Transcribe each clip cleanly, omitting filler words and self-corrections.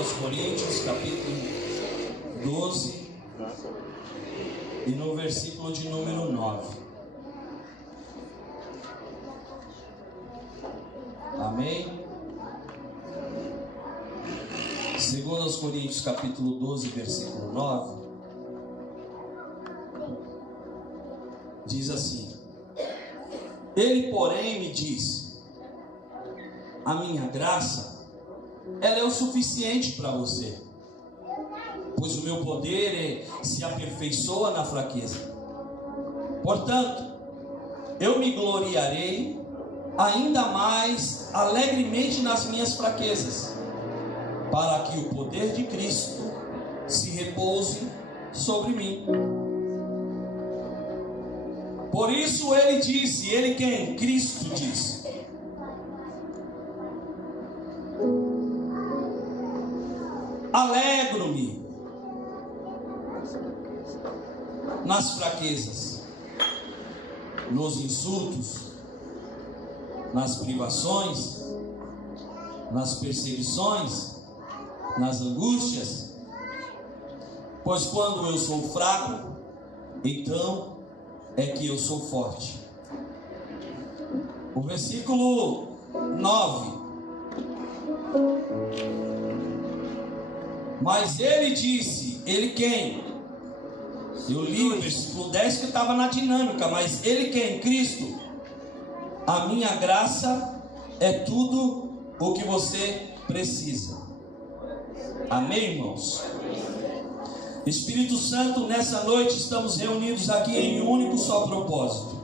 aos Coríntios, capítulo 12, e no versículo de número 9. Amém? 2 aos Coríntios, capítulo 12, versículo 9, diz assim: Ele, porém, me diz: a minha graça, ela é o suficiente para você, pois o meu poder se aperfeiçoa na fraqueza. Portanto, eu me gloriarei ainda mais alegremente nas minhas fraquezas, para que o poder de Cristo se repouse sobre mim. Por isso ele disse, ele quem? Cristo disse: alegro-me nas fraquezas, nos insultos, nas privações, nas perseguições, nas angústias, pois quando eu sou fraco, então é que eu sou forte. O versículo 9: mas ele disse, ele quem? Eu li o versículo 10 que estava na dinâmica, mas ele quem? Cristo. A minha graça é tudo o que você precisa. Amém, irmãos? Espírito Santo, nessa noite estamos reunidos aqui em um único só propósito.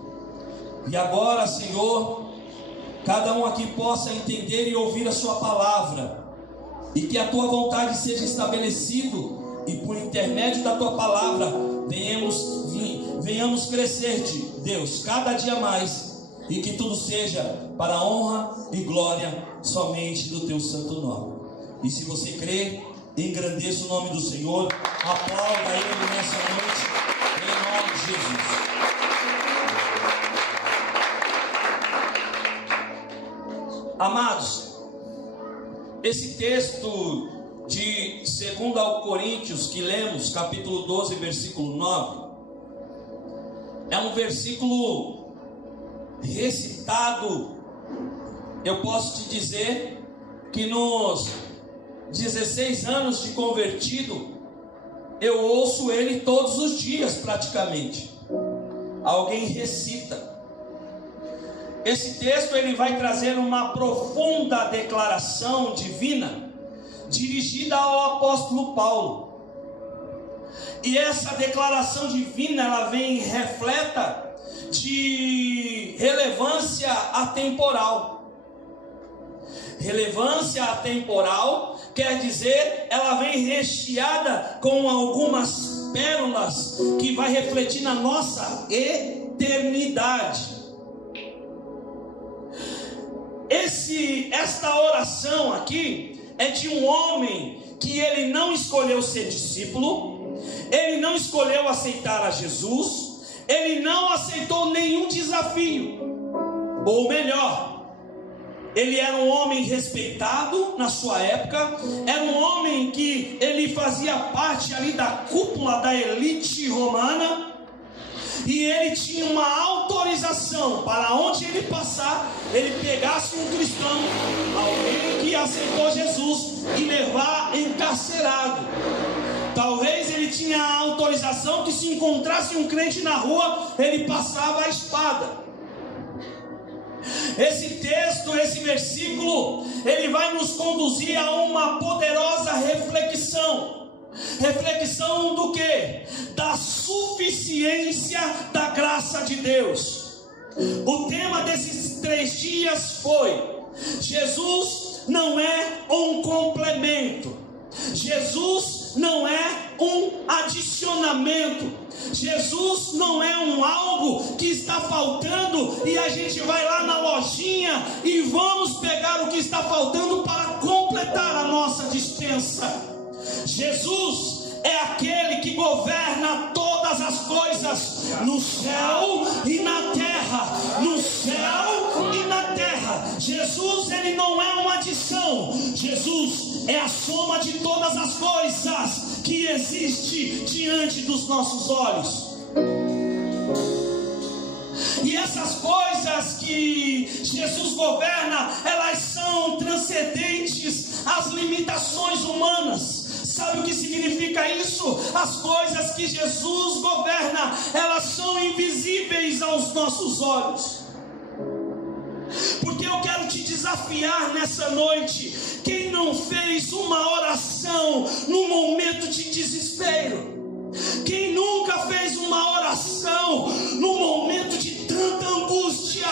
E agora, Senhor, cada um aqui possa entender e ouvir a sua palavra, e que a tua vontade seja estabelecido, e por intermédio da tua palavra venhamos crescer-te, Deus, cada dia mais, e que tudo seja para a honra e glória somente do teu santo nome. E se você crê, engrandeça o nome do Senhor, aplauda Ele nessa noite, em nome de Jesus. Amados, esse texto de 2 aos Coríntios que lemos, capítulo 12, versículo 9, é um versículo recitado, eu posso te dizer que nos 16 anos de convertido, eu ouço ele todos os dias praticamente. Alguém recita. Esse texto ele vai trazer uma profunda declaração divina, dirigida ao apóstolo Paulo. E essa declaração divina, ela vem refleta de relevância atemporal. Relevância atemporal quer dizer, ela vem recheada com algumas pérolas que vai refletir na nossa eternidade. Esta oração aqui é de um homem que ele não escolheu ser discípulo, ele não escolheu aceitar a Jesus, ele não aceitou nenhum desafio, ou melhor, ele era um homem respeitado na sua época, era um homem que ele fazia parte ali da cúpula da elite romana, e ele tinha uma autorização para onde ele passar, ele pegasse um cristão, alguém que aceitou Jesus, e levar encarcerado. Talvez ele tinha a autorização que se encontrasse um crente na rua, ele passava a espada. Esse texto, esse versículo, ele vai nos conduzir a uma poderosa reflexão. Reflexão do que? Da suficiência da graça de Deus. O tema desses 3 dias foi: Jesus não é um complemento, Jesus não é um adicionamento, Jesus não é um algo que está faltando e a gente vai lá na lojinha e vamos pegar o que está faltando para completar a nossa dispensa. Jesus é aquele que governa todas as coisas no céu e na terra, no céu e na terra. Jesus, ele não é uma adição, Jesus é a soma de todas as coisas que existe diante dos nossos olhos. E essas coisas que Jesus governa, elas são transcendentes às limitações humanas. Sabe o que significa isso? As coisas que Jesus governa, elas são invisíveis aos nossos olhos. Porque eu quero te desafiar nessa noite. Quem não fez uma oração no momento de desespero? Quem nunca fez uma oração no momento de tanta angústia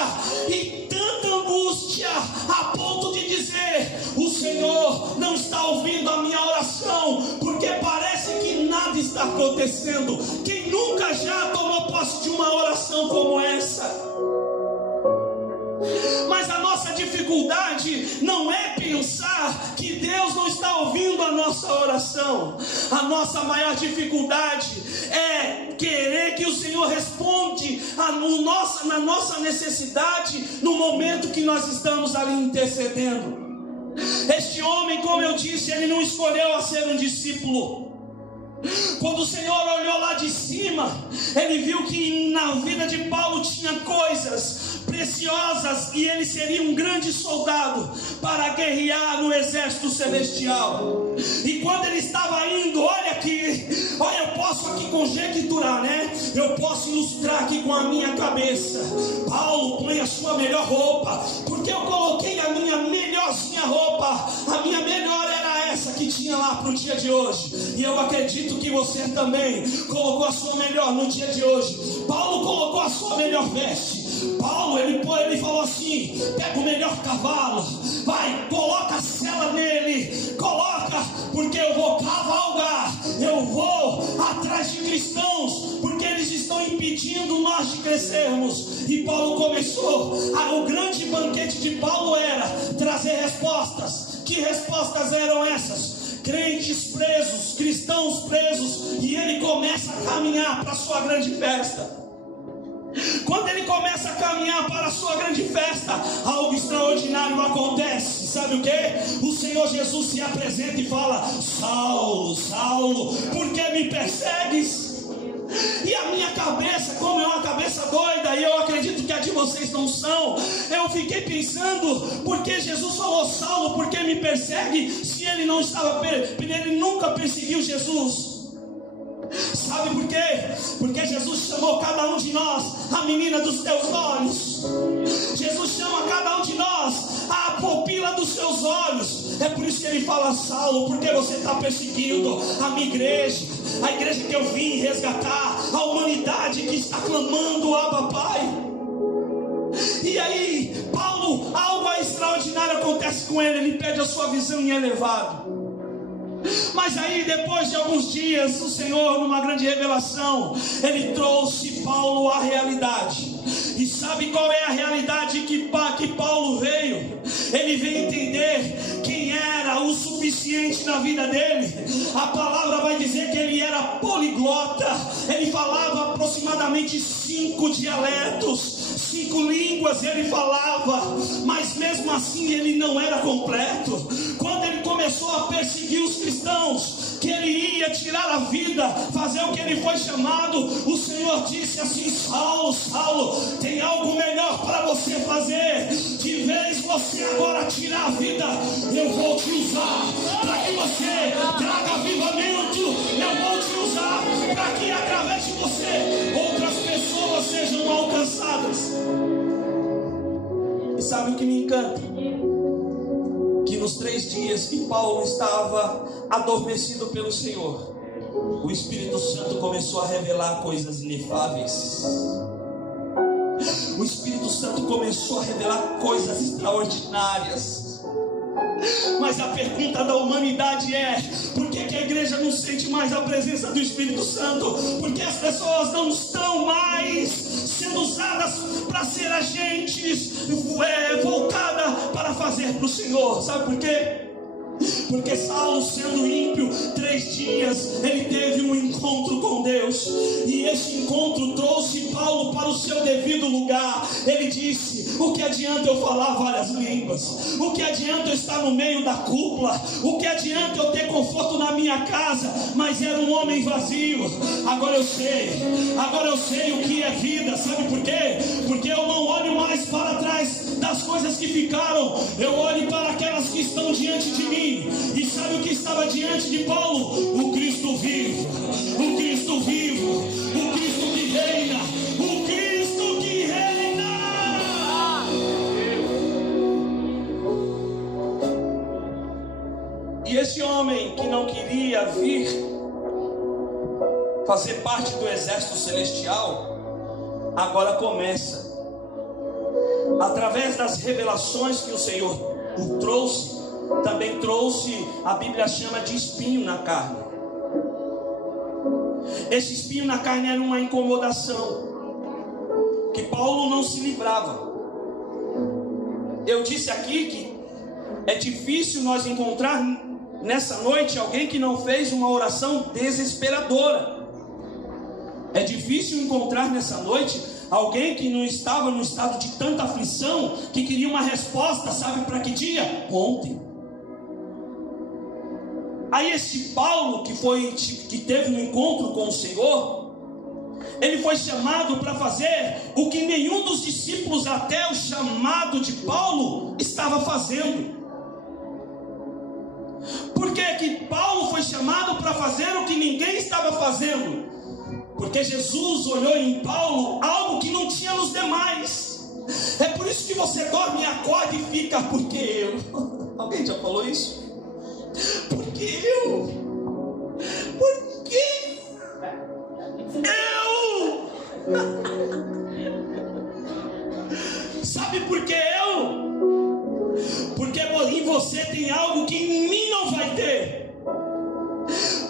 e tanta angústia a ponto de dizer: o Senhor não está ouvindo a minha oração, porque parece que nada está acontecendo? Quem nunca já tomou posse de uma oração como essa? Mas a nossa dificuldade não é pensar que Deus não está ouvindo a nossa oração. A nossa maior dificuldade é querer que o Senhor responde na nossa necessidade no momento que nós estamos ali intercedendo. Este homem, como eu disse, ele não escolheu a ser um discípulo. Quando o Senhor olhou lá de cima, ele viu que na vida de Paulo tinha coisas preciosas e ele seria um grande soldado para guerrear no exército celestial. E quando ele estava indo, olha, eu posso aqui conjecturar, né? Eu posso ilustrar aqui com a minha cabeça. Paulo, põe a sua melhor roupa, porque eu coloquei a minha melhorzinha roupa. A minha melhor era essa que tinha lá para o dia de hoje. E eu acredito que você também colocou a sua melhor no dia de hoje. Paulo colocou a sua melhor veste. Paulo, ele falou assim: pega o melhor cavalo, vai, coloca a sela nele, coloca, porque eu vou cavalgar, eu vou atrás de cristãos, porque eles estão impedindo nós de crescermos. E Paulo começou, o grande banquete de Paulo era trazer respostas. Que respostas eram essas? Crentes presos, cristãos presos, e ele começa a caminhar para a sua grande festa. Quando ele começa a caminhar para a sua grande festa, algo extraordinário acontece. Sabe o que? O Senhor Jesus se apresenta e fala: Saulo, Saulo, por que me persegues? E a minha cabeça, como é uma cabeça doida, e eu acredito que a de vocês não são, eu fiquei pensando: por que Jesus falou Saulo, por que me persegue? Se ele não estava, ele nunca perseguiu Jesus. Sabe por quê? Porque Jesus chamou cada um de nós a menina dos teus olhos. Jesus chama cada um de nós a pupila dos seus olhos. É por isso que ele fala: Saulo, porque você está perseguindo a minha igreja, a igreja que eu vim resgatar, a humanidade que está clamando Abba Pai. E aí, Paulo, algo extraordinário acontece com ele. Ele pede a sua visão em elevado. Mas aí, depois de alguns dias, o Senhor, numa grande revelação, ele trouxe Paulo à realidade. E sabe qual é a realidade que Paulo veio? Ele veio entender quem era o suficiente na vida dele. A palavra vai dizer que ele era poliglota. Ele falava aproximadamente 5 dialetos, 5 línguas ele falava. Mas mesmo assim ele não era completo. Quando ele começou a perseguir os cristãos, que ele ia tirar a vida, fazer o que ele foi chamado, o Senhor disse assim: Saulo, Saulo, tem algo melhor para você fazer. De vez você agora tirar a vida, eu vou te usar para que você traga avivamento. Eu vou te usar para que através de você outras pessoas sejam alcançadas. E sabe o que me encanta? Que nos 3 dias que Paulo estava adormecido pelo Senhor, o Espírito Santo começou a revelar coisas inefáveis. O Espírito Santo começou a revelar coisas extraordinárias. Mas a pergunta da humanidade é: por que a igreja não sente mais a presença do Espírito Santo? Porque as pessoas não estão mais sendo usadas para ser agentes voltadas para fazer para o Senhor. Sabe por quê? porque Saulo, sendo ímpio, 3 dias ele teve um encontro com Deus, e esse encontro trouxe Paulo para o seu devido lugar. Ele disse: o que adianta eu falar várias línguas? O que adianta eu estar no meio da cúpula? O que adianta eu ter conforto na minha casa, mas era um homem vazio? Agora eu sei o que é vida. Sabe por quê? Porque eu não olho mais para trás das coisas que ficaram, eu olho para aquelas que estão diante de mim. E sabe o que estava diante de Paulo? O Cristo vivo, o Cristo vivo, o Cristo que reina, o Cristo que reina. E esse homem que não queria vir fazer parte do exército celestial, agora começa, através das revelações que o Senhor o trouxe, também trouxe, a Bíblia chama de espinho na carne. Esse espinho na carne era uma incomodação que Paulo não se livrava. Eu disse aqui que é difícil nós encontrar nessa noite alguém que não fez uma oração desesperadora. É difícil encontrar nessa noite alguém que não estava num estado de tanta aflição, que queria uma resposta, sabe para que dia? Ontem. Aí esse Paulo que teve um encontro com o Senhor, ele foi chamado para fazer o que nenhum dos discípulos, até o chamado de Paulo, estava fazendo. Por que Paulo foi chamado para fazer o que ninguém estava fazendo? Porque Jesus olhou em Paulo algo que não tinha nos demais. É por isso que você dorme e acorda e fica: porque eu? Alguém já falou isso? Porque eu? Porque eu? Sabe por que eu? Porque em você tem algo que em mim não vai ter.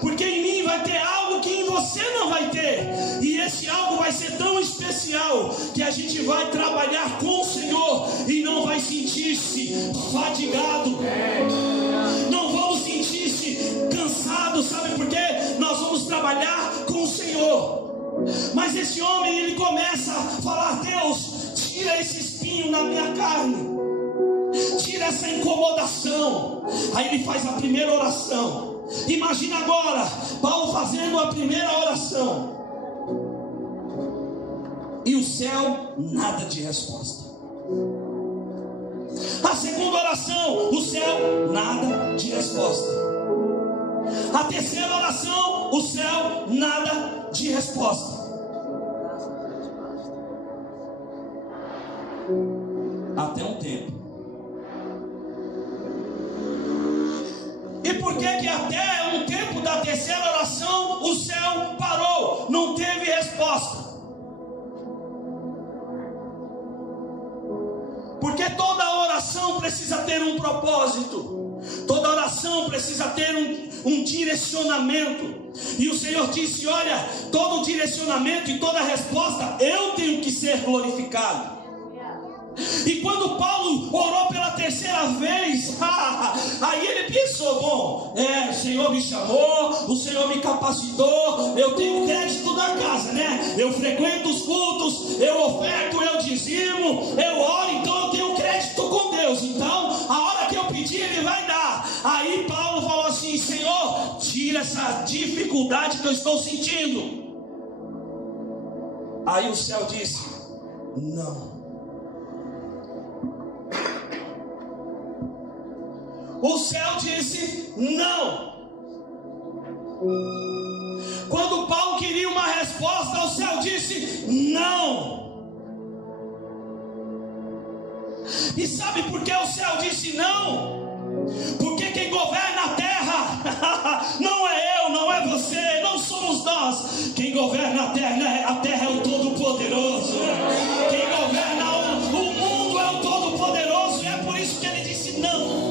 Porque em mim vai ter algo que em você não vai ter. E esse algo vai ser tão especial que a gente vai trabalhar com o Senhor e não vai sentir-se fadigado. Não vamos sentir-se cansado. Sabe por quê? Nós vamos trabalhar com o Senhor. Mas esse homem, ele começa a falar: Deus, tira esse espinho na minha carne, tira essa incomodação. Aí ele faz a primeira oração. Imagina agora Paulo fazendo a primeira oração, e o céu, nada de resposta. A segunda oração, o céu, nada de resposta. A terceira oração, o céu, nada de resposta. Até um tempo. E por que até um tempo da terceira oração o céu parou, não teve resposta? Porque toda oração precisa ter um propósito, toda oração precisa ter um direcionamento. E o Senhor disse: olha, todo direcionamento e toda resposta, eu tenho que ser glorificado. E quando Paulo orou pela terceira vez, aí ele pensou: bom, o Senhor me chamou, o Senhor me capacitou, eu tenho crédito da casa, né? Eu frequento os cultos, eu oferto, eu dizimo, eu oro, então eu tenho crédito com Deus. Então, a hora que eu pedir, Ele vai dar. Aí Paulo falou assim: Senhor, tira essa dificuldade que eu estou sentindo. Aí o céu disse: não. O céu disse não. Quando Paulo queria uma resposta, o céu disse não. E sabe por que o céu disse não? Porque quem governa a terra não é eu, não é você, não somos nós. Quem governa a terra é o Todo-Poderoso. Quem governa o mundo é o Todo-Poderoso. E é por isso que ele disse não.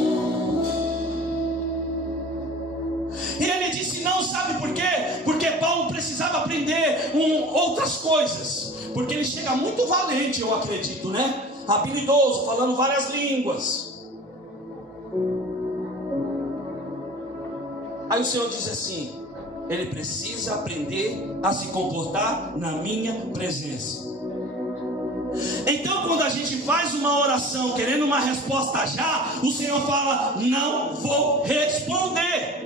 E ele disse não, sabe por quê? Porque Paulo precisava aprender outras coisas. Porque ele chega muito valente, eu acredito, né? Habilidoso, falando várias línguas. Aí o Senhor diz assim: ele precisa aprender a se comportar na minha presença. Então, quando a gente faz uma oração querendo uma resposta já, o Senhor fala: não vou responder.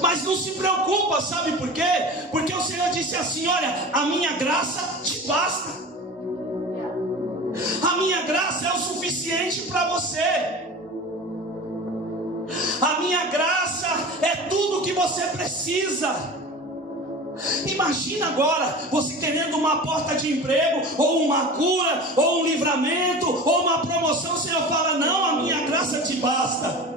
Mas não se preocupa, sabe por quê? Porque o Senhor disse assim: olha, a minha graça te basta. A minha graça é o suficiente para você. A minha graça é tudo que você precisa. Imagina agora você querendo uma porta de emprego, ou uma cura, ou um livramento, ou uma promoção. O Senhor fala: não, a minha graça te basta.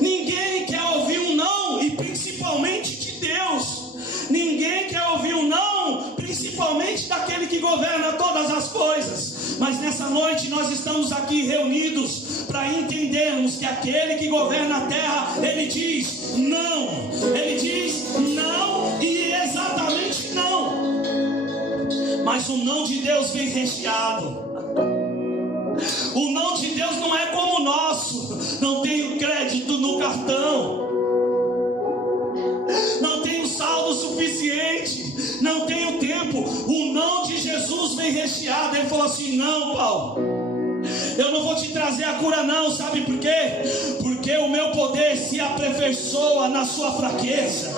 Ninguém quer ouvir um não, e principalmente de Deus. Ninguém quer ouvir um não, principalmente daquele que governa todas as coisas. Mas nessa noite nós estamos aqui reunidos para entendermos que aquele que governa a terra, ele diz não. Ele diz não e exatamente não. Mas o não de Deus vem recheado. O não de Deus não é como o nosso. Não tenho crédito no cartão, não tenho saldo suficiente, não tenho tempo. O não de Jesus vem recheado. Ele falou assim: não, Paulo, eu não vou te trazer a cura não. Sabe por quê? Porque o meu poder se aperfeiçoa na sua fraqueza.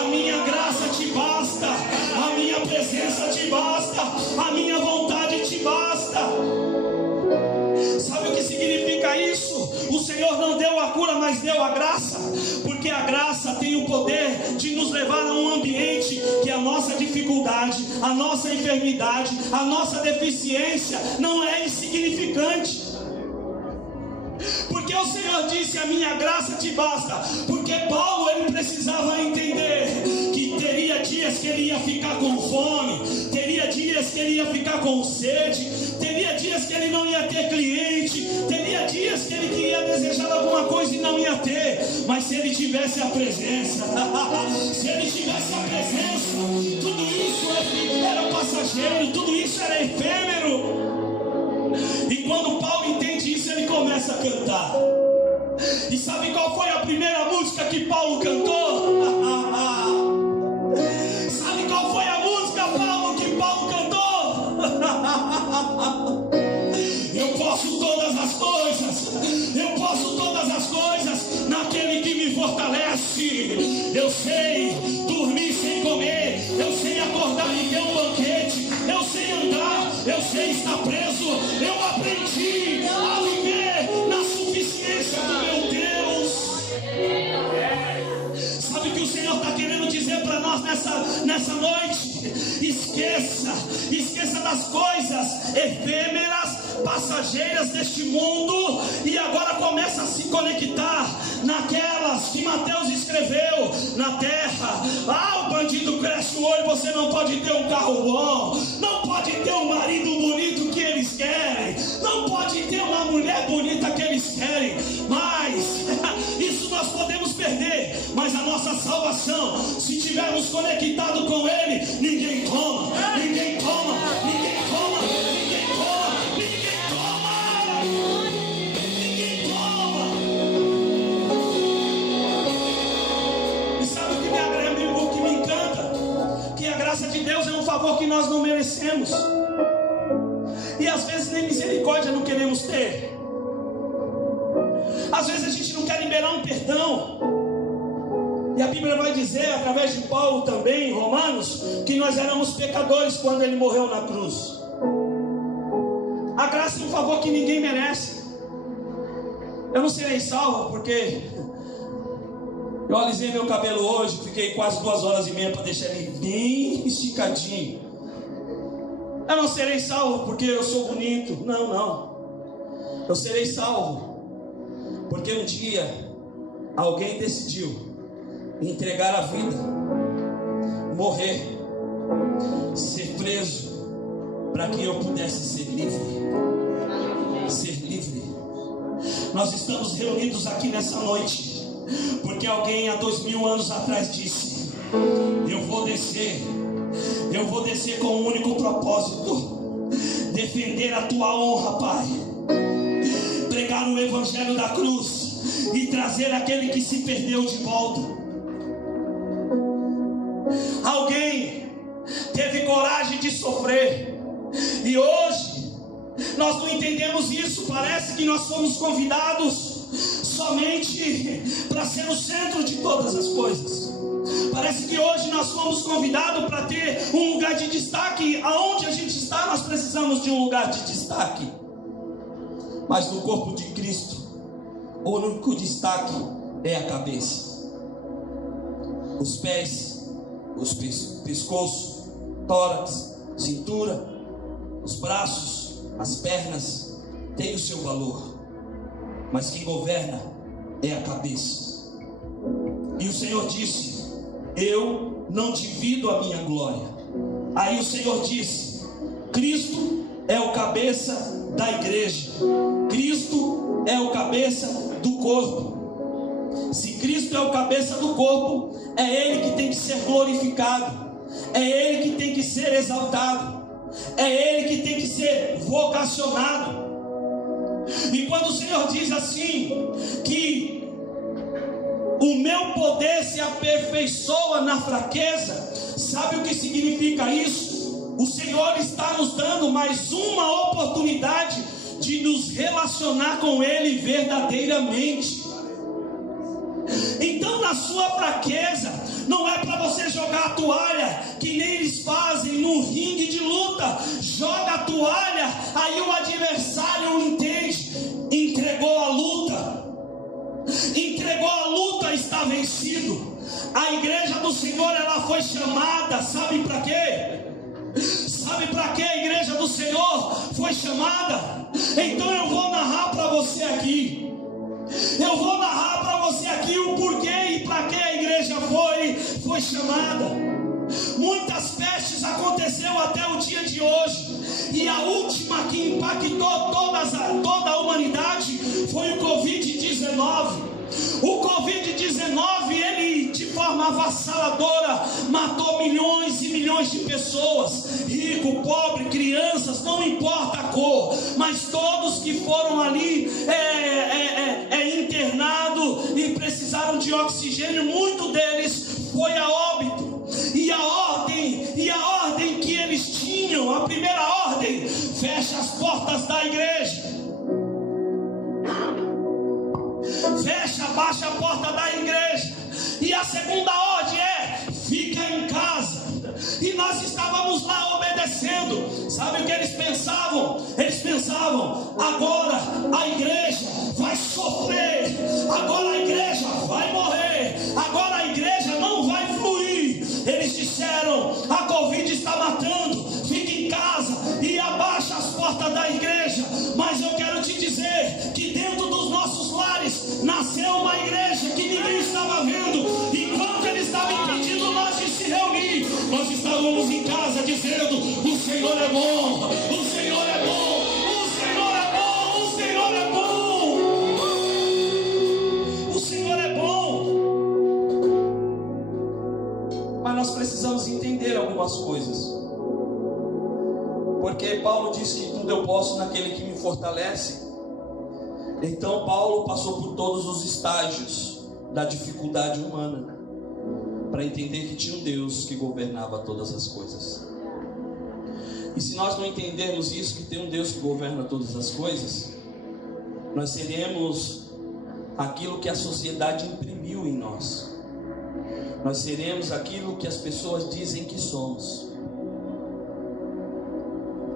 A minha graça te basta, a minha presença te basta, a minha vontade te basta. Sabe o que significa isso? O Senhor não deu a cura, mas deu a graça. Porque a graça tem o poder de nos levar a um ambiente que a nossa dificuldade, a nossa enfermidade, a nossa deficiência não é insignificante. Porque o Senhor disse: a minha graça te basta. Porque Paulo, ele precisava entender que teria dias que ele ia ficar com fome, teria dias que ele ia ficar com sede, teria dias que ele não ia ter cliente, teria dias que ele ia desejar alguma coisa e não ia ter. Mas se ele tivesse a presença, se ele tivesse a presença, tudo isso era passageiro, tudo isso era efêmero. E quando Paulo entende isso, ele começa a cantar. E sabe qual foi a primeira música que Paulo cantou? Sabe qual foi a música, Paulo, que Paulo cantou? Eu posso todas as coisas, eu posso todas as coisas naquele que me fortalece. Eu sei dormir sem comer, eu sei acordar e ter um banquete, eu sei andar, eu sei estar preso. Eu aprendi a viver na suficiência do meu Deus. Sabe o que o Senhor está querendo dizer para nós nessa noite? Esqueça das coisas efêmeras, passageiras deste mundo, e agora começa a se conectar naquelas que Mateus escreveu na terra. O bandido cresce o olho, você não pode ter um carro bom, não pode ter um marido bonito que eles querem, não pode ter uma mulher bonita que eles querem, mas isso nós podemos perder. Mas a nossa salvação, se tivermos conectado com Ele, ninguém toma, ninguém toma, ninguém toma, ninguém toma, ninguém toma, ninguém toma. E sabe o que me agrada, o que me encanta? Que a graça de Deus é um favor que nós não merecemos. E às vezes nem misericórdia não queremos ter. Às vezes a gente não quer liberar um perdão. E a Bíblia vai dizer, através de Paulo também, em Romanos, que nós éramos pecadores quando ele morreu na cruz. A graça é um favor que ninguém merece. Eu não serei salvo porque eu alisei meu cabelo hoje, fiquei quase 2h30 para deixar ele bem esticadinho. Eu não serei salvo porque eu sou bonito. Não. Eu serei salvo porque um dia alguém decidiu entregar a vida, morrer, ser preso, para que eu pudesse ser livre. Ser livre. Nós estamos reunidos aqui nessa noite porque alguém há 2000 anos atrás disse: eu vou descer com um único propósito: defender a tua honra, Pai, pregar pregar o evangelho da cruz e trazer aquele que se perdeu de volta. Alguém teve coragem de sofrer, e hoje nós não entendemos isso. Parece que nós fomos convidados somente para ser o centro de todas as coisas. Parece que hoje nós fomos convidados para ter um lugar de destaque. Aonde a gente está, nós precisamos de um lugar de destaque. Mas no corpo de Cristo, o único destaque é a cabeça. Os pés, os pescoço, tórax, cintura, os braços, as pernas têm o seu valor. Mas quem governa é a cabeça. E o Senhor disse: eu não divido a minha glória. Aí o Senhor disse: Cristo é o cabeça da igreja. Cristo é o cabeça do corpo. Se Cristo é o cabeça do corpo, é Ele que tem que ser glorificado, é Ele que tem que ser exaltado, é Ele que tem que ser vocacionado. E quando o Senhor diz assim, que o meu poder se aperfeiçoa na fraqueza, sabe o que significa isso? O Senhor está nos dando mais uma oportunidade de nos relacionar com Ele verdadeiramente. Então, na sua fraqueza, não é para você jogar a toalha, que nem eles fazem no ringue de luta. Joga a toalha, aí o adversário entende, entregou a luta. Entregou a luta, está vencido. A igreja do Senhor, ela foi chamada, sabe para quê? Sabe para que a igreja do Senhor foi chamada? Então eu vou narrar para você aqui. Eu vou narrar para você aqui o porquê e para que a igreja foi chamada. Muitas pestes aconteceu até o dia de hoje, e a última que impactou toda a humanidade foi o Covid-19. O Covid-19, ele de forma avassaladora matou milhões e milhões de pessoas, rico, pobre, crianças, não importa a cor, mas todos que foram ali internados e precisaram de oxigênio, muito deles foi a óbito. E a ordem que eles tinham, a primeira ordem: fecha as portas da igreja. Fecha, baixa a porta da igreja. E a segunda ordem é: fica em casa. E nós estávamos lá obedecendo. Sabe o que eles pensavam? Eles pensavam: agora a igreja vai sofrer, agora a igreja vai morrer, agora a igreja não vai fluir. Eles disseram: a Covid está matando, fica em casa e abaixa as portas da igreja. Mas eu quero te dizer que dentro dos nossos lares nasceu uma igreja que ninguém estava vendo. Enquanto eles estavam impedindo nós de se reunir, nós estávamos em casa dizendo: o Senhor é bom, o Senhor é bom, o Senhor é bom, o Senhor é bom, o Senhor é bom. Mas nós precisamos entender algumas coisas, porque Paulo disse que tudo eu posso naquele que me fortalece. Então Paulo passou por todos os estágios da dificuldade humana para entender que tinha um Deus que governava todas as coisas. E se nós não entendermos isso, que tem um Deus que governa todas as coisas, nós seremos aquilo que a sociedade imprimiu em nós. Nós seremos aquilo que as pessoas dizem que somos.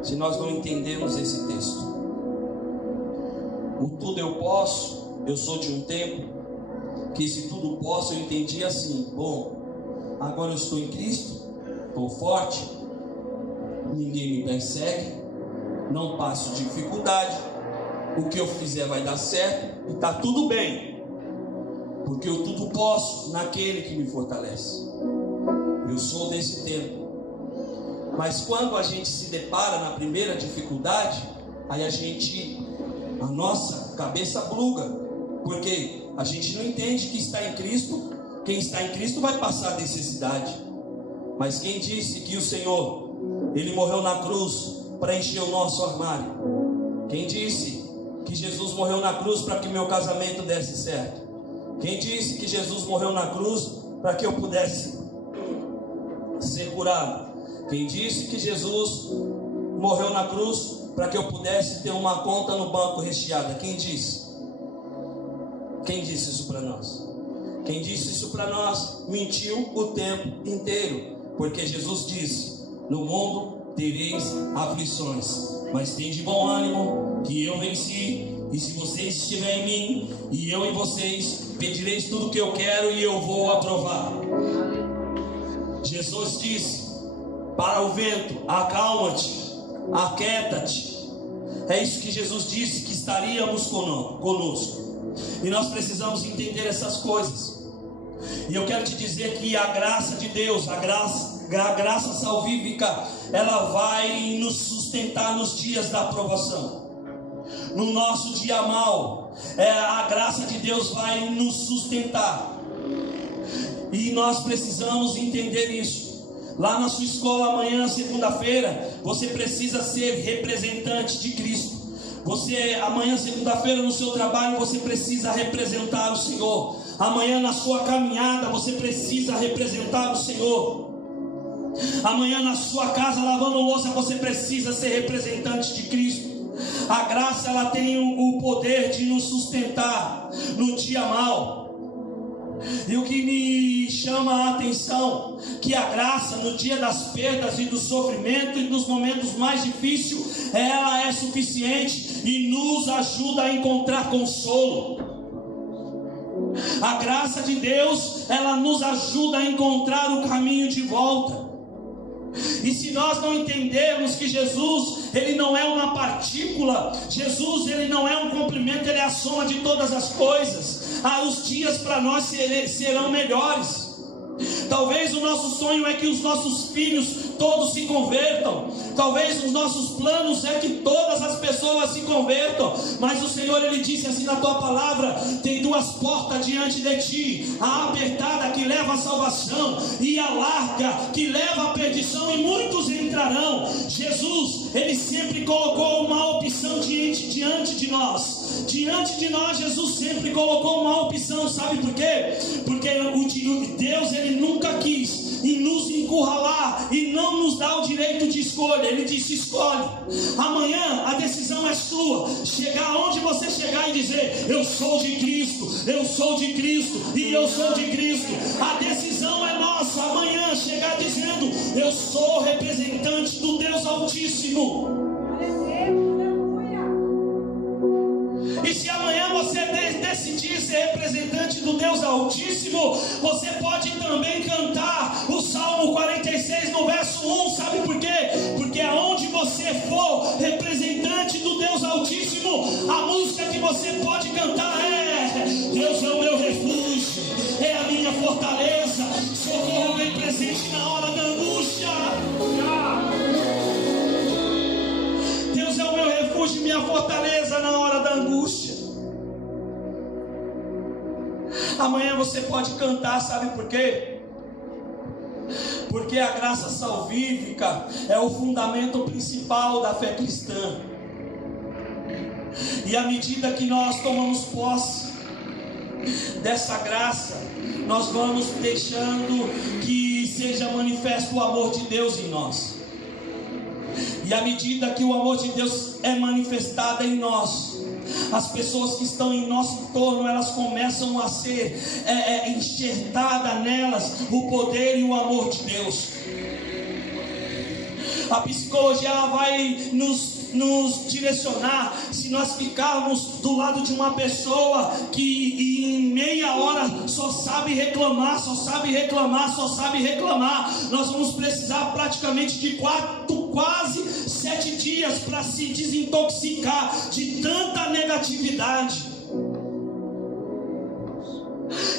Se nós não entendermos esse texto, o tudo eu posso, eu sou de um tempo que esse tudo posso eu entendi assim: bom, agora eu estou em Cristo, estou forte, ninguém me persegue, não passo dificuldade, o que eu fizer vai dar certo e está tudo bem, porque eu tudo posso naquele que me fortalece. Eu sou desse tempo. Mas quando a gente se depara na primeira dificuldade, aí a nossa cabeça buga, porque a gente não entende que está em Cristo. Quem está em Cristo vai passar necessidade. Mas quem disse que o Senhor, Ele morreu na cruz para encher o nosso armário? Quem disse que Jesus morreu na cruz para que meu casamento desse certo? Quem disse que Jesus morreu na cruz para que eu pudesse ser curado? Quem disse que Jesus morreu na cruz para que eu pudesse ter uma conta no banco recheada? Quem disse? Quem disse isso para nós? Quem disse isso para nós mentiu o tempo inteiro, porque Jesus disse: no mundo tereis aflições, mas tem de bom ânimo, que eu venci. E se vocês estiverem em mim e eu em vocês, pedireis tudo o que eu quero e eu vou aprovar. Jesus disse para o vento: acalma-te, aquieta-te. É isso que Jesus disse, que estaríamos conosco. E nós precisamos entender essas coisas. E eu quero te dizer que a graça de Deus, a graça salvífica, ela vai nos sustentar nos dias da aprovação. No nosso dia mal, a graça de Deus vai nos sustentar. E nós precisamos entender isso. Lá na sua escola amanhã, segunda-feira, você precisa ser representante de Cristo. Você amanhã, segunda-feira, no seu trabalho, você precisa representar o Senhor. Amanhã na sua caminhada, você precisa representar o Senhor. Amanhã na sua casa, lavando louça, você precisa ser representante de Cristo. A graça, ela tem o poder de nos sustentar no dia mau. E o que me chama a atenção, que a graça no dia das perdas e do sofrimento e dos momentos mais difíceis, ela é suficiente e nos ajuda a encontrar consolo. A graça de Deus, ela nos ajuda a encontrar o caminho de volta. E se nós não entendermos que Jesus, ele não é uma partícula, Jesus, ele não é um complemento, ele é a soma de todas as coisas, os dias para nós serão melhores. Talvez o nosso sonho é que os nossos filhos todos se convertam. Talvez os nossos planos é que todas as pessoas se convertam. Mas o Senhor, ele disse assim na tua palavra: tem duas portas diante de ti, a apertada que leva à salvação e a larga que leva à perdição, e muitos entrarão. Jesus, ele sempre colocou uma opção diante de nós. Diante de nós, Jesus sempre colocou uma opção. Sabe por quê? Porque Deus, ele nunca quis e nos encurralar e não nos dá o direito de escolha. Ele disse: escolhe. Amanhã a decisão é sua. Chegar onde você chegar e dizer: eu sou de Cristo, eu sou de Cristo e eu sou de Cristo. A decisão é nossa. Amanhã chegar dizendo: eu sou representante do Deus Altíssimo. E se amanhã você decidir ser representante do Deus Altíssimo, você pode também cantar o Salmo 46 no verso 1. Sabe por quê? Porque aonde você for representante do Deus Altíssimo, a música que você pode cantar é: Deus é o meu refúgio, é a minha fortaleza, socorro bem presente na hora da angústia. Deus é o meu refúgio e minha fortaleza na hora da angústia. Amanhã você pode cantar, sabe por quê? Porque a graça salvífica é o fundamento principal da fé cristã. E à medida que nós tomamos posse dessa graça, nós vamos deixando que seja manifesto o amor de Deus em nós. E à medida que o amor de Deus é manifestado em nós, as pessoas que estão em nosso entorno, elas começam a ser enxertadas nelas o poder e o amor de Deus. A psicologia, ela vai nos direcionar. Se nós ficarmos do lado de uma pessoa que em meia hora só sabe reclamar, nós vamos precisar praticamente de quase 7 dias para se desintoxicar de tanta negatividade.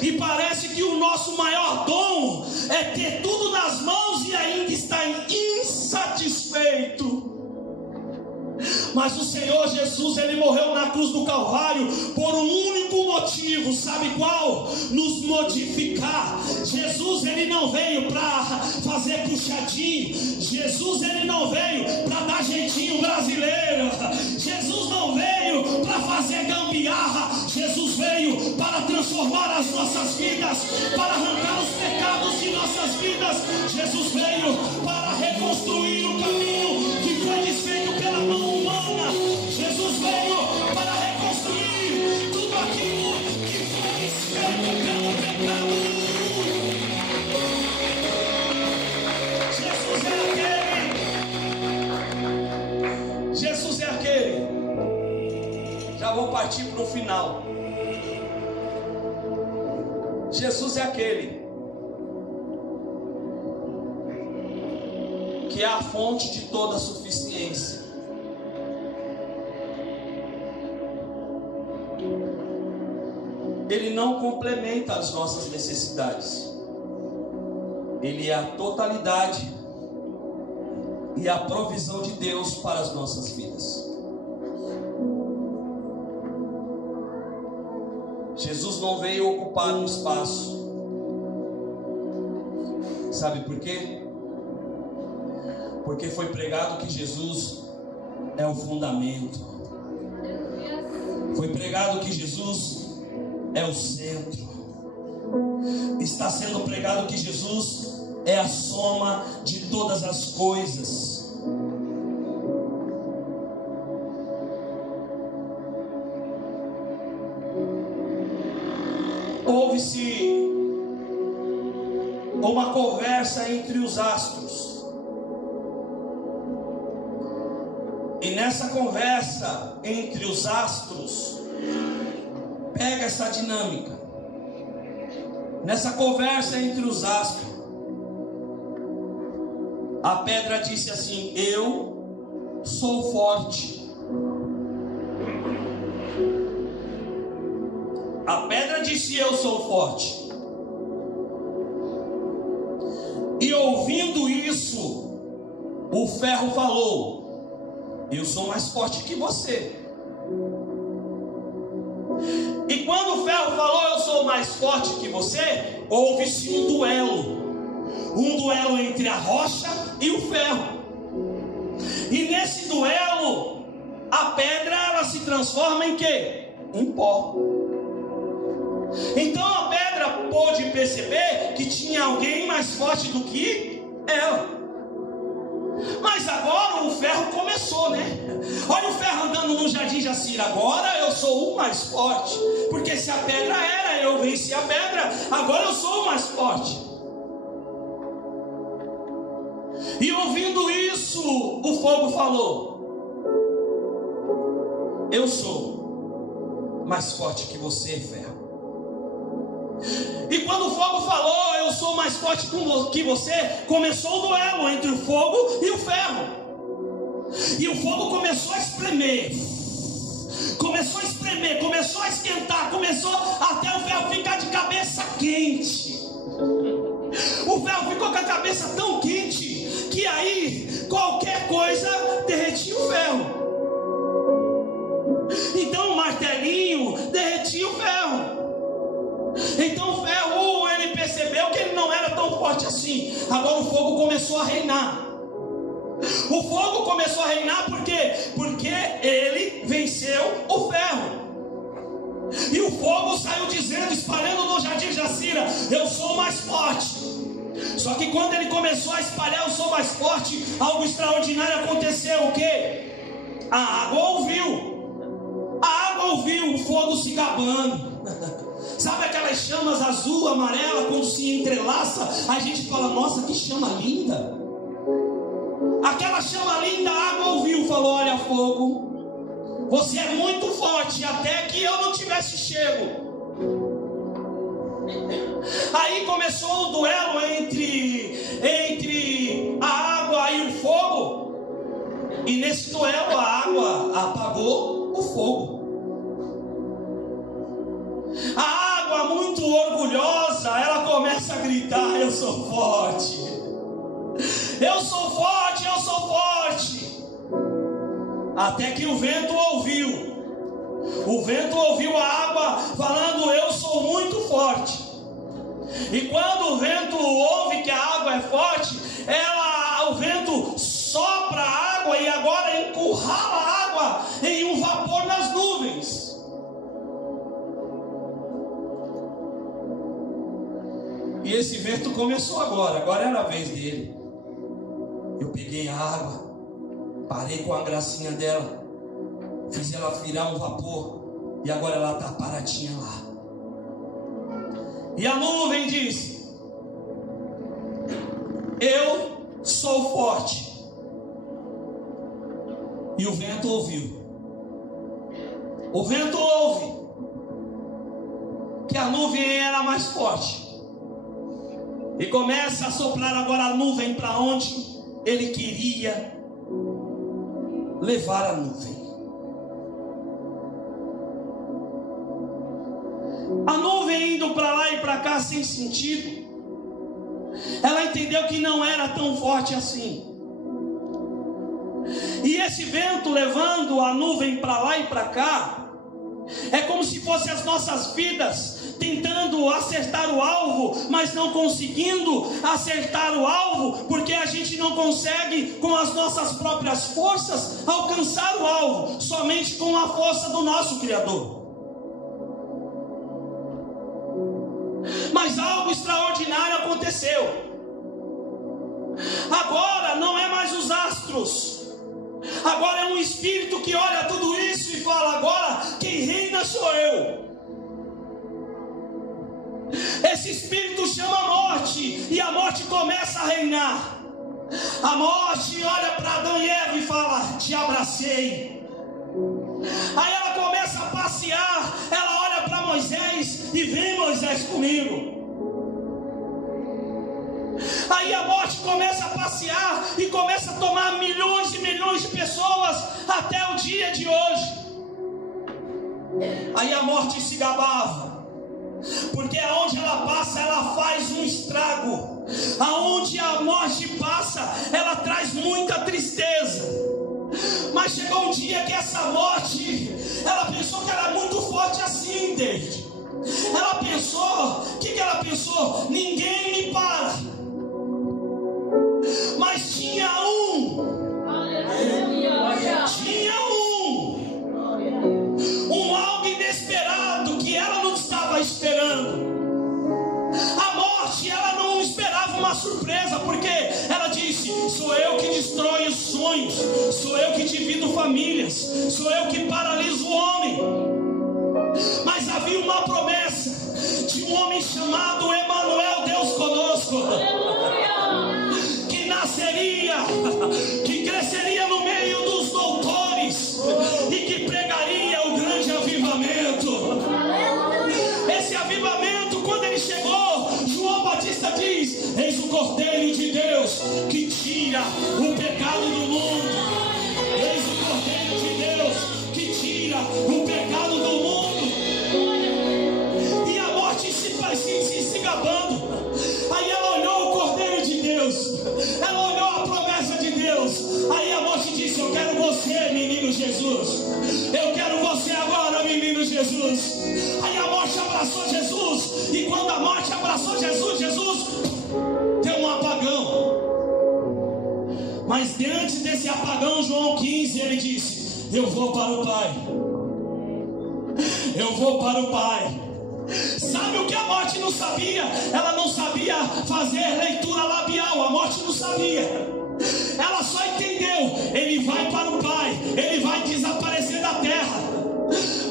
E parece que o nosso maior dom é ter tudo nas mãos e ainda estar insatisfeito. Mas o Senhor Jesus, Ele morreu na cruz do Calvário por um único motivo, sabe qual? Nos modificar. Jesus, Ele não veio para fazer puxadinho. Jesus, Ele não veio para dar jeitinho brasileiro. Jesus não veio para fazer gambiarra. Jesus veio para transformar as nossas vidas, para arrancar os pecados de nossas vidas. Jesus veio para reconstruir o caminho que foi desfeito pela mão humana. Jesus veio para reconstruir tudo aquilo que foi desfeito pelo pecado. Jesus é aquele. Já vou partir para o final. Jesus é aquele que é a fonte de toda a suficiência. Ele não complementa as nossas necessidades. Ele é a totalidade e a provisão de Deus para as nossas vidas. Jesus não veio ocupar um espaço. Sabe por quê? Porque foi pregado que Jesus é o fundamento. Foi pregado que Jesus é o centro. Está sendo pregado que Jesus é a soma de todas as coisas. Houve-se uma conversa entre os astros. E nessa conversa entre os astros, pega essa dinâmica. Nessa conversa entre os astros, a pedra disse assim: eu sou forte. A pedra disse: eu sou forte. E ouvindo isso, o ferro falou: eu sou mais forte que você. E quando o ferro falou: eu sou mais forte que você, houve-se um duelo. Um duelo entre a rocha e o ferro. E nesse duelo, a pedra ela se transforma em quê? Em pó. Então a pedra pôde perceber que tinha alguém mais forte do que ela. Mas agora o ferro começou, né? Olha o ferro andando no jardim Jacira. Agora eu sou o mais forte. Porque se a pedra era, eu venci a pedra. Agora eu sou o mais forte. E ouvindo isso, o fogo falou: eu sou mais forte que você, ferro. E quando o fogo falou: eu sou mais forte que você, começou o duelo entre o fogo e o ferro. E o fogo começou a espremer. Começou a espremer, começou a esquentar, começou até o ferro ficar de cabeça quente. O ferro ficou com a cabeça tão quente que aí qualquer coisa derretia o ferro. Então o martelinho derretia o ferro. Então o ferro, ele percebeu que ele não era tão forte assim. Agora o fogo começou a reinar. O fogo começou a reinar por quê? Porque ele venceu o ferro. E o fogo saiu dizendo, espalhando no jardim Jacira: eu sou mais forte. Só que quando ele começou a espalhar: eu sou mais forte, algo extraordinário aconteceu. O quê? A água ouviu. A água ouviu o fogo se gabando. Sabe aquelas chamas azul, amarela, quando se entrelaça, a gente fala: nossa, que chama linda. Aquela chama linda, a água ouviu, falou: olha, fogo, você é muito forte, até que eu não tivesse chego. Aí começou o duelo entre a água e o fogo. E nesse duelo a água apagou o fogo. A água, muito orgulhosa, ela começa a gritar: eu sou forte, eu sou forte, eu sou forte. Até que o vento ouviu. O vento ouviu a água falando: eu sou muito forte. E quando o vento ouve que a água é forte, o vento sopra a água e agora encurrala a água em um vapor nas nuvens. E esse vento começou agora era a vez dele. Eu peguei a água, parei com a gracinha dela, fiz ela virar um vapor, e agora ela está paradinha lá. E a nuvem disse: eu sou forte. E o vento ouviu. O vento ouve que a nuvem era mais forte, e começa a soprar agora a nuvem para onde ele queria levar a nuvem. A nuvem indo para lá e para cá sem sentido, ela entendeu que não era tão forte assim. E esse vento levando a nuvem para lá e para cá, é como se fossem as nossas vidas tentando acertar o alvo, mas não conseguindo acertar o alvo, porque a gente não consegue com as nossas próprias forças alcançar o alvo, somente com a força do nosso Criador. Mas algo extraordinário aconteceu. Agora não é mais os astros, agora é um espírito que olha tudo isso e fala: agora quem reina sou eu. Esse espírito chama a morte, e a morte começa a reinar. A morte olha para Adão e Eva e fala: te abracei. Aí ela começa a passear, ela olha para Moisés e vem Moisés comigo. Aí a morte começa a passear e começa a tomar milhões e milhões de pessoas até o dia de hoje. Aí a morte se gabava, porque aonde ela passa ela faz um estrago. Aonde a morte passa ela traz muita tristeza. Mas chegou um dia que essa morte, ela pensou que era muito forte assim, David. Ela pensou, o que ela pensou? Ninguém me para. Mas tinha algo inesperado que ela não estava esperando. A morte, ela não esperava uma surpresa, porque ela disse: sou eu que destrói os sonhos, sou eu que divido famílias, sou eu que paraliso o homem. Mas havia uma promessa de um homem chamado Emanuel, Deus conosco, que nasceria, que cresceria no meio dos doutores e que pregaria o grande avivamento. Esse avivamento, quando ele chegou, João Batista diz: eis o Cordeiro de Deus que tira o pecado do mundo. Eis o Cordeiro de Deus que tira o pecado do mundo. E a morte se gabando. Aí ela olhou o Cordeiro de Deus, ela olhou a promessa de Deus. Aí a morte disse: eu quero você, menino Jesus. Eu quero você agora, menino Jesus. Aí a morte abraçou Jesus. E quando a morte abraçou Jesus, Jesus deu um apagão. Mas diante desse apagão, João 15, ele disse: eu vou para o Pai. Eu vou para o Pai. Sabe o que a morte não sabia? Ela não sabia fazer leitura labial. A morte não sabia. Ela só entendeu: ele vai para o Pai, ele vai desaparecer da terra.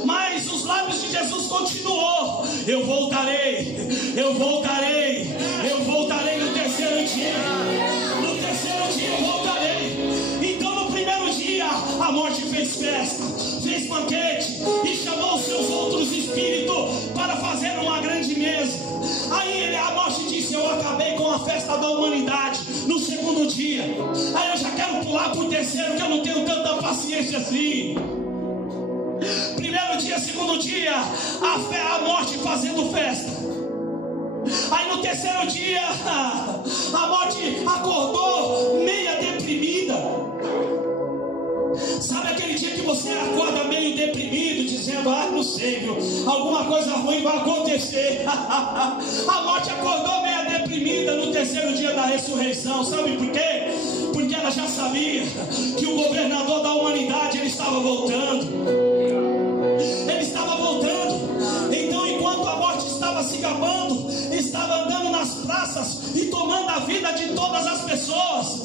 Mas os lábios de Jesus continuou: eu voltarei, eu voltarei, eu voltarei no terceiro dia. No terceiro dia eu voltarei. Então no primeiro dia a morte fez festa, fez banquete e chamou os seus outros espíritos para fazer uma grande mesa. Aí a morte disse: eu acabei com a festa da humanidade no segundo dia. Aí eu já quero pular para o terceiro, que eu não tenho tanta paciência assim. Primeiro dia, segundo dia, a morte fazendo festa. Aí no terceiro dia, a morte acordou meia deprimida. Sabe aquele você acorda meio deprimido, dizendo: ah, não sei, viu? Alguma coisa ruim vai acontecer. A morte acordou meio deprimida no terceiro dia da ressurreição. Sabe por quê? Porque ela já sabia que o governador da humanidade, ele estava voltando. Ele estava voltando. Então, enquanto a morte estava se gabando, estava andando nas praças e tomando a vida de todas as pessoas,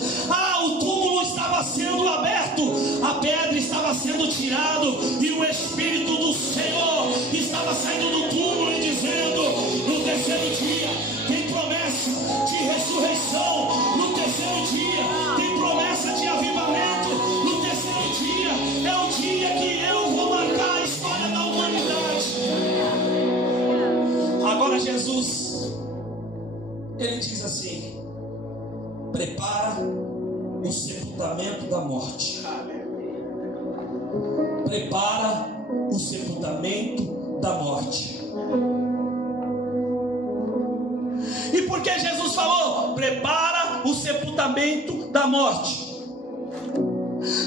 o túmulo estava sendo aberto, a pedra estava sendo tirada, e o Espírito do Senhor estava saindo do túmulo e dizendo: no terceiro dia tem promessa de ressurreição, no terceiro dia tem promessa de avivamento, no terceiro dia é o dia que eu vou marcar a história da humanidade. Agora Jesus, ele diz assim: prepara o sepultamento da morte. Prepara o sepultamento da morte. E por que Jesus falou: prepara o sepultamento da morte?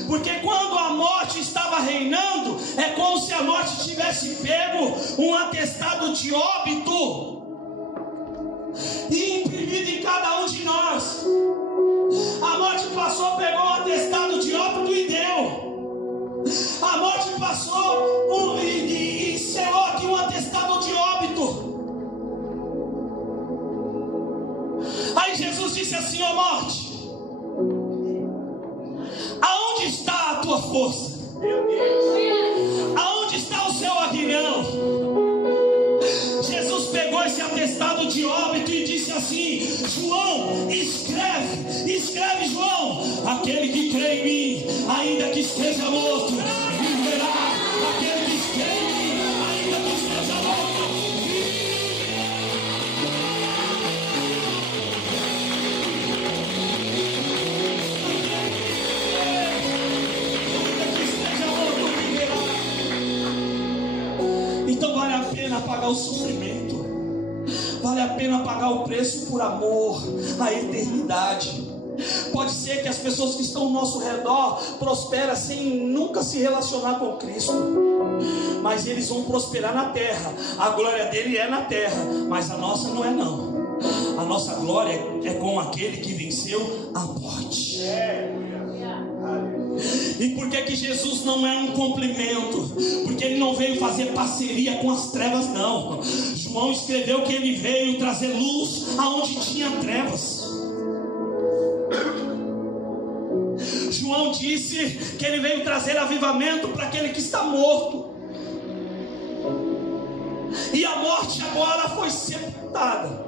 Porque quando a morte estava reinando, é como se a morte tivesse pego um atestado de óbito e imprimido em cada um de nós. A morte passou, pegou um atestado de óbito e deu. A morte passou e selou aqui um atestado de óbito. Aí Jesus disse assim: ó morte, aonde está a tua força? Aonde está o seu aguilhão? Jesus pegou esse atestado de óbito e disse assim: João, escreve João, aquele que crê em mim, ainda que esteja morto, viverá. Aquele que crê em mim, ainda que esteja morto, viverá. Então vale a pena pagar o sofrimento, vale a pena pagar o preço por amor à eternidade. Pode ser que as pessoas que estão ao nosso redor prosperem sem nunca se relacionar com Cristo, mas eles vão prosperar na terra. A glória dele é na terra, mas a nossa não é não. A nossa glória é com aquele que venceu a morte. E por que Jesus não é um complemento? Porque ele não veio fazer parceria com as trevas, não. João escreveu que ele veio trazer luz aonde tinha trevas. João disse que ele veio trazer avivamento para aquele que está morto. E a morte agora foi sepultada.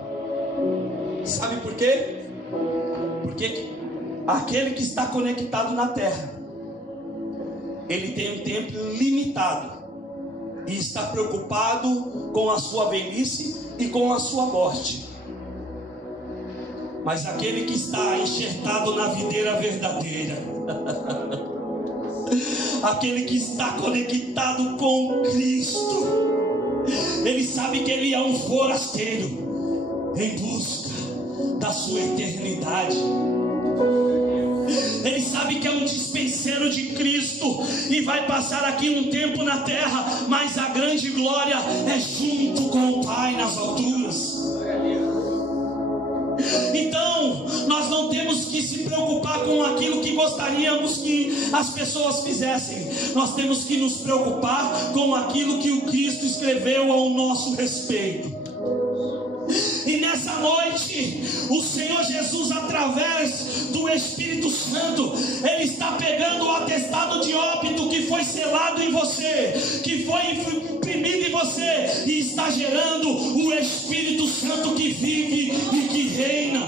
Sabe por quê? Porque aquele que está conectado na terra, ele tem um tempo limitado e está preocupado com a sua velhice e com a sua morte. Mas aquele que está enxertado na videira verdadeira, aquele que está conectado com Cristo, ele sabe que ele é um forasteiro em busca da sua eternidade. Ele sabe que é um dispenseiro de Cristo e vai passar aqui um tempo na terra, mas a grande glória é junto com o Pai nas alturas. Então, nós não temos que se preocupar com aquilo que gostaríamos que as pessoas fizessem. Nós temos que nos preocupar com aquilo que o Cristo escreveu ao nosso respeito. E nessa noite, o Senhor Jesus, através do Espírito Santo, ele está pegando o atestado de óbito que foi selado em você, que foi imprimido em você, e está gerando o Espírito Santo que vive e que reina.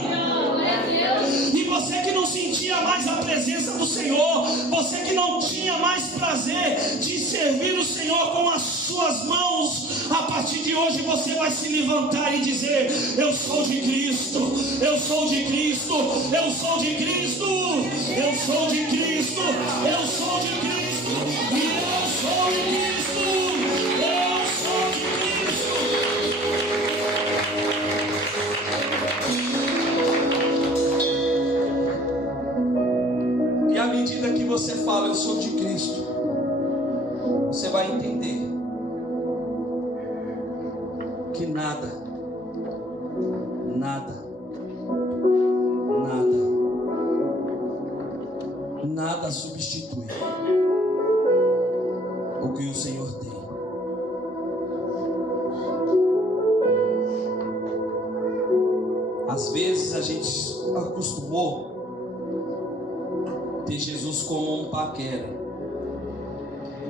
E você que não sentia mais a presença do Senhor, você que não tinha mais prazer de servir o Senhor com as suas mãos, a partir de hoje você vai se levantar e dizer: eu sou de Cristo, eu sou de Cristo, eu sou de Cristo, eu sou de Cristo, eu sou de Cristo, e eu sou de Cristo, eu sou de Cristo. E à medida que você fala: eu sou de Cristo, entender que nada, nada substitui o que o Senhor tem. Às vezes a gente acostumou ter Jesus como um paquera.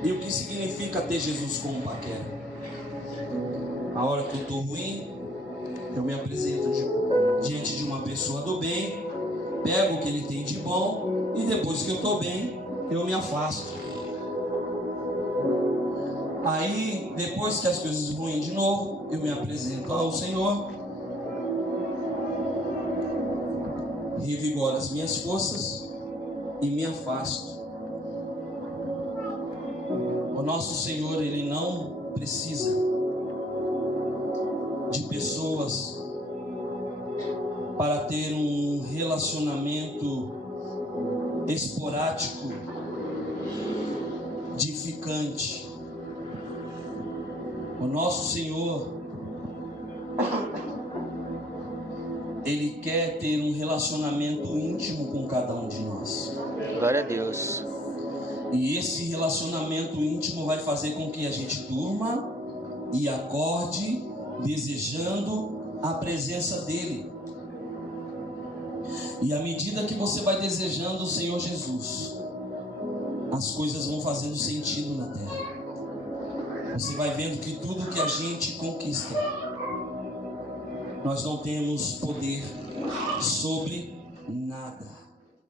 E o que significa ter Jesus como um paquera? A hora que eu estou ruim, eu me apresento diante de uma pessoa do bem, pego o que ele tem de bom, e depois que eu estou bem, eu me afasto. Aí, depois que as coisas ruins de novo, eu me apresento ao Senhor, revigoro as minhas forças e me afasto. O nosso Senhor, Ele não precisa de pessoas para ter um relacionamento esporádico, edificante. O nosso Senhor, Ele quer ter um relacionamento íntimo com cada um de nós. Glória a Deus. E esse relacionamento íntimo vai fazer com que a gente durma e acorde desejando a presença dEle. E à medida que você vai desejando o Senhor Jesus, as coisas vão fazendo sentido na terra. Você vai vendo que tudo que a gente conquista, nós não temos poder sobre nada.